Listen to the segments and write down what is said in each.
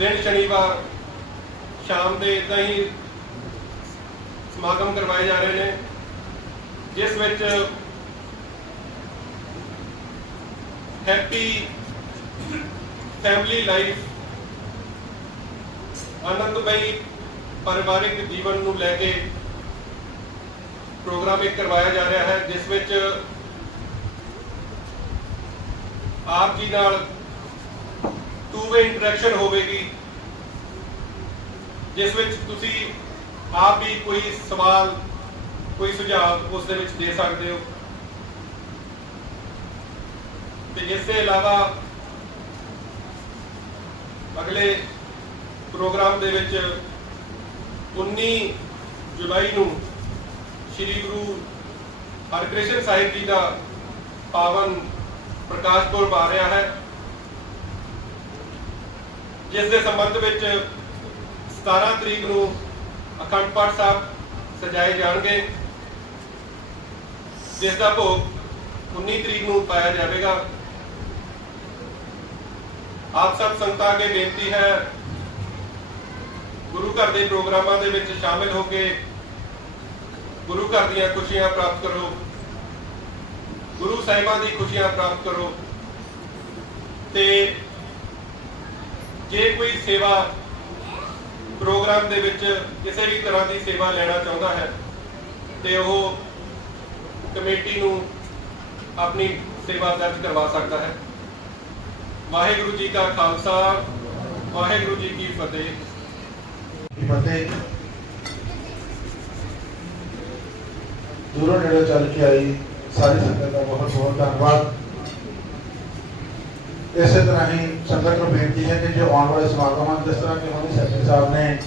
ਦਿਨ ਸ਼ਨੀਵਾਰ, ਸ਼ਾਮ ਦੇ ਇਦਾਂ ਹੀ ਸਮਾਗਮ ਕਰਵਾਏ ਜਾ ਰਹੇ ਨੇ, ਜਿਸ ਵਿੱਚ ਹੈਪੀ ਫੈਮਿਲੀ ਲਾਈਫ ਆਨੰਦਮਈ ਪਰਿਵਾਰਿਕ ਜੀਵਨ ਨੂੰ ਲੈ ਕੇ ਪ੍ਰੋਗਰਾਮ ਇੱਕ ਕਰਵਾਇਆ ਜਾ ਰਿਹਾ ਹੈ, ਜਿਸ ਵਿੱਚ ਆਪ ਜੀ ਨਾਲ ਟੂ ਵੇ ਇੰਟਰੈਕਸ਼ਨ ਹੋਵੇਗੀ ਜਿਸ ਵਿੱਚ ਤੁਸੀਂ ਆਪ ਵੀ ਕੋਈ ਸਵਾਲ, ਕੋਈ ਸੁਝਾਅ ਉਸ ਦੇ ਵਿੱਚ ਦੇ ਸਕਦੇ ਹੋ। ਤੇ ਇਸ ਤੋਂ ਇਲਾਵਾ ਅਗਲੇ ਪ੍ਰੋਗਰਾਮ ਦੇ ਵਿੱਚ 19 ਜੁਲਾਈ ਨੂੰ ਸ੍ਰੀ ਗੁਰੂ ਹਰਕ੍ਰਿਸ਼ਨ ਸਾਹਿਬ ਜੀ ਦਾ ਪਾਵਨ ਪ੍ਰਕਾਸ਼ ਪੁਰਬ ਆ ਰਿਹਾ ਹੈ, ਜਿਸ ਦੇ ਸੰਬੰਧ ਵਿੱਚ 17 ਤਰੀਕ ਨੂੰ ਅਖੰਡ ਪਾਠ ਸਾਹਿਬ ਸਜਾਏ ਜਾਣਗੇ। ਜਿਸ ਦਾ ਭੋਗ 19 ਤਰੀਕ ਨੂੰ ਪਾਇਆ ਜਾਵੇਗਾ। ਆਪ ਸਭ ਸੰਗਤਾਂ ਅੱਗੇ ਬੇਨਤੀ ਹੈ, ਗੁਰੂ ਘਰ ਦੇ ਪ੍ਰੋਗਰਾਮਾਂ ਦੇ ਵਿੱਚ ਸ਼ਾਮਿਲ ਹੋ ਕੇ ਗੁਰੂ ਘਰ ਦੀਆਂ ਖੁਸ਼ੀਆਂ ਪ੍ਰਾਪਤ ਕਰੋ। ਗੁਰੂ ਸਾਹਿਬਾਂ ਦੀ ਖੁਸ਼ੀਆਂ ਪ੍ਰਾਪਤ ਕਰੋ। ਤੇ ਜੇ ਕੋਈ ਸੇਵਾ ਪ੍ਰੋਗਰਾਮ ਦੇ ਵਿੱਚ ਕਿਸੇ ਵੀ ਤਰ੍ਹਾਂ ਦੀ ਸੇਵਾ ਲੈਣਾ ਚਾਹੁੰਦਾ ਹੈ ਤੇ ਉਹ ਕਮੇਟੀ ਨੂੰ ਆਪਣੀ ਸੇਵਾ ਦਰਜ ਕਰਵਾ ਸਕਦਾ ਹੈ। ਵਾਹਿਗੁਰੂ ਜੀ ਕਾ ਖਾਲਸਾ, ਵਾਹਿਗੁਰੂ ਜੀ ਕੀ ਫਤਿਹ। ਫਤਿਹ। ਦੂਰੋਂ ਨੇੜੇ ਚੱਲ ਕੇ ਆਈ, ਸਾਰੀ ਸੰਗਤ ਦਾ ਬਹੁਤ ਬਹੁਤ ਧੰਨਵਾਦ। ਇਸੇ ਤਰ੍ਹਾਂ ਹੀ ਸੰਗਤ ਨੂੰ ਬੇਨਤੀ ਹੈ ਕਿ ਜੋ ਆਉਣ ਵਾਲੇ ਸਮਾਗਮ ਹਨ, ਜਿਸ ਤਰ੍ਹਾਂ ਕਿ ਮੋਦੀ ਸੈਕਟਰੀ ਸਾਹਿਬ ਨੇ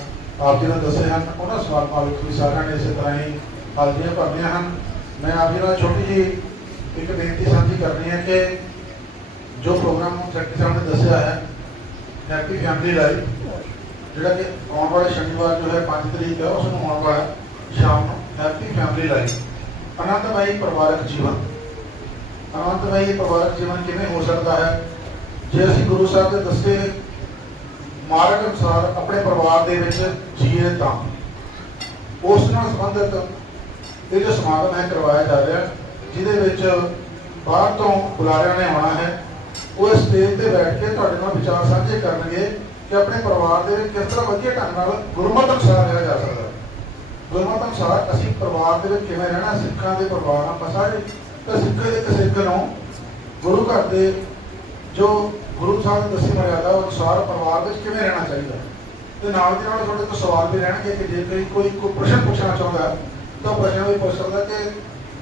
ਆਪ ਜੀ ਨੂੰ ਦੱਸੇ ਹਨ, ਉਹਨਾਂ ਸਮਾਗਮਾਂ ਵਿੱਚ ਵੀ ਸਾਰਿਆਂ ਨੇ ਇਸੇ ਤਰ੍ਹਾਂ ਹੀ ਹਾਜ਼ਰੀਆਂ ਭਰਨੀਆਂ ਹਨ। ਮੈਂ ਆਪ ਜੀ ਨਾਲ ਛੋਟੀ ਜਿਹੀ ਇੱਕ ਬੇਨਤੀ ਸਾਂਝੀ ਕਰਨੀ ਹੈ ਕਿ ਜੋ ਪ੍ਰੋਗਰਾਮ ਸੈਕਟਰੀ ਸਾਹਿਬ ਨੇ ਦੱਸਿਆ ਹੈ ਹੈਪੀ ਫੈਮਿਲੀ ਲਾਈਫ ਜਿਹੜਾ ਕਿ ਆਉਣ ਵਾਲੇ ਸ਼ਨੀਵਾਰ ਜੋ ਹੈ 5 ਤਰੀਕ ਹੈ, ਉਸ ਨੂੰ ਆਉਣ ਵਾਲਾ ਸ਼ਾਮ ਨੂੰ ਹੈਪੀ ਫੈਮਿਲੀ ਲਾਈਫ ਆਨੰਦਮਈ ਪਰਿਵਾਰਕ ਜੀਵਨ। ਆਨੰਦਮਈ ਪਰਿਵਾਰਕ ਜੀਵਨ ਕਿਵੇਂ ਹੋ ਸਕਦਾ ਹੈ? ਜੇ ਅਸੀਂ ਗੁਰੂ ਸਾਹਿਬ ਦੇ ਦੱਸੇ ਮਾਰਗ ਅਨੁਸਾਰ ਆਪਣੇ ਪਰਿਵਾਰ ਦੇ ਵਿੱਚ ਜੀਏ ਤਾਂ, ਉਸ ਨਾਲ ਸੰਬੰਧਿਤ ਇਹ ਜੋ ਸਮਾਗਮ ਹੈ ਕਰਵਾਇਆ ਜਾ ਰਿਹਾ, ਜਿਹਦੇ ਵਿੱਚ ਬਾਹਰ ਤੋਂ ਬੁਲਾਰਿਆਂ ਨੇ ਆਉਣਾ ਹੈ, ਉਹ ਇਸ ਸਟੇਜ ਤੇ ਬੈਠ ਕੇ ਤੁਹਾਡੇ ਨਾਲ ਵਿਚਾਰ ਸਾਂਝੇ ਕਰਨਗੇ ਕਿ ਆਪਣੇ ਪਰਿਵਾਰ ਦੇ ਵਿੱਚ ਕਿਸ ਤਰ੍ਹਾਂ ਵਧੀਆ ਢੰਗ ਨਾਲ ਗੁਰਮਤਿ ਅਨੁਸਾਰ ਰਿਹਾ ਜਾ ਸਕਦਾ ਗੁਰਮਤਿ ਅਨੁਸਾਰ ਅਸੀਂ ਪਰਿਵਾਰ ਦੇ ਵਿੱਚ ਕਿਵੇਂ ਰਹਿਣਾ, ਸਿੱਖਾਂ ਦੇ ਪਰਿਵਾਰ ਆਪਾਂ ਸਾਰੇ ਤਾਂ ਸਿੱਖ ਇੱਕ ਸਿੱਖ ਨੂੰ ਗੁਰੂ ਘਰ ਦੇ ਜੋ ਗੁਰੂ ਸਾਹਿਬ ਨੇ ਦੱਸੀ ਮਰਿਆਦਾ ਅਨੁਸਾਰ ਪਰਿਵਾਰ ਵਿੱਚ ਕਿਵੇਂ ਰਹਿਣਾ ਚਾਹੀਦਾ? ਤੇ ਨਾਲ ਦੀ ਨਾਲ ਤੁਹਾਡੇ ਤੋਂ ਸਵਾਲ ਵੀ ਰਹਿਣਗੇ ਕਿ ਜੇ ਕੋਈ ਕੋਈ ਕੋਈ ਪ੍ਰਸ਼ਨ ਪੁੱਛਣਾ ਚਾਹੁੰਦਾ ਤਾਂ ਪ੍ਰਸ਼ਨ ਵੀ ਪੁੱਛ ਸਕਦਾ ਕਿ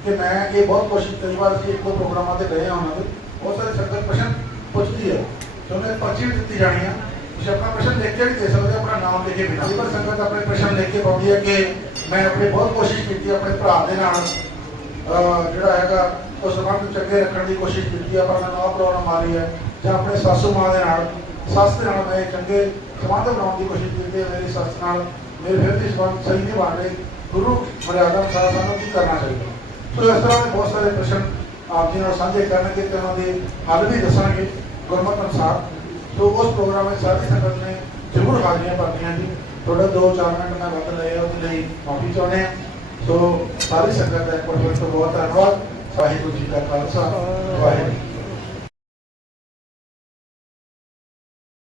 ਕਿ ਮੈਂ ਇਹ ਬਹੁਤ ਕੋਸ਼ਿਸ਼ ਕਈ ਵਾਰ ਅਸੀਂ ਇੱਕੋ ਪ੍ਰੋਗਰਾਮਾਂ ਤੇ ਗਏ ਉਹਨਾਂ ਦੇ, ਬਹੁਤ ਸਾਰੇ ਸੰਗਤ ਪ੍ਰਸ਼ਨ ਪੁੱਛਦੀ ਹੈ। ਤੇ ਪਰਚੀ ਵੀ ਦਿੱਤੀ ਜਾਣੀ ਆ। ਤੁਸੀਂ ਆਪਣਾ ਪ੍ਰਸ਼ਨ ਲਿਖ ਕੇ ਵੀ ਦੇ ਸਕਦੇ ਆਪਣਾ ਨਾਮ ਲਿਖੇ ਬਿਨਾਂ ਕਈ ਵਾਰ ਸੰਗਤ ਆਪਣੇ ਪ੍ਰਸ਼ਨ ਲਿਖ ਕੇ ਪਾਉਂਦੀ ਹੈ ਕਿ ਮੈਂ ਆਪਣੀ ਬਹੁਤ ਕੋਸ਼ਿਸ਼ ਕੀਤੀ, ਆਪਣੇ ਭਰਾ ਦੇ ਨਾਲ ਜਿਹੜਾ ਹੈਗਾ, ਉਸ ਸੰਬੰਧ ਚੰਗੇ ਰੱਖਣ ਦੀ ਕੋਸ਼ਿਸ਼ ਕੀਤੀ ਹੈ ਪਰ ਮੈਨੂੰ ਆਹ ਪ੍ਰੋਬਲਮ ਆ ਰਹੀ ਹੈ। ਜਾਂ ਆਪਣੇ ਸਾਸੂ ਮਾਂ ਦੇ ਨਾਲ, ਸੱਸ ਦੇ ਨਾਲ ਮੈਂ ਚੰਗੇ ਸੰਬੰਧ ਬਣਾਉਣ ਦੀ ਕੋਸ਼ਿਸ਼ ਕੀਤੀ ਹੈ ਮੇਰੀ ਸੱਸ ਨਾਲ। ਮੇਰੇ ਫਿਰ ਵੀ ਸੰਬੰਧ ਸਹੀ ਨਹੀਂ ਬਣ ਰਹੇ। ਗੁਰੂ ਮਰਿਆਦਾ ਅਨੁਸਾਰ ਸਾਨੂੰ ਕੀ ਕਰਨਾ ਚਾਹੀਦਾ? ਸੋ ਇਸ ਤਰ੍ਹਾਂ ਦੇ ਬਹੁਤ ਸਾਰੇ ਪ੍ਰਸ਼ਨ ਆਪ ਜੀ ਨਾਲ ਸਾਂਝੇ ਕਰਨਗੇ ਤੇ ਉਹਨਾਂ ਦੇ ਹੱਲ ਵੀ ਦੱਸਾਂਗੇ ਗੁਰਮਤ ਅਨੁਸਾਰ। ਸੋ ਉਸ ਪ੍ਰੋਗਰਾਮ ਵਿੱਚ ਸਾਰੀ ਸੰਗਤ ਨੇ ਜ਼ਰੂਰ ਹਾਜ਼ਰੀਆਂ ਭਰਨੀਆਂ ਜੀ। ਥੋੜਾ 2-4 ਮਿੰਟ ਮੈਂ ਵੱਧ ਲਏ ਆ, ਉਹਦੇ ਲਈ ਮਾਫੀ ਚਾਹੁੰਦੇ ਹਾਂ ਸੋ ਸਾਰੀ ਸੰਗਤ ਦਾ ਇੱਕ ਵਾਰ ਫਿਰ ਤੋਂ ਬਹੁਤ ਧੰਨਵਾਦ। ਵਾਹਿਗੁਰੂ ਜੀ ਕਾ ਖਾਲਸਾ, ਵਾਹਿਗੁਰੂ ਜੀ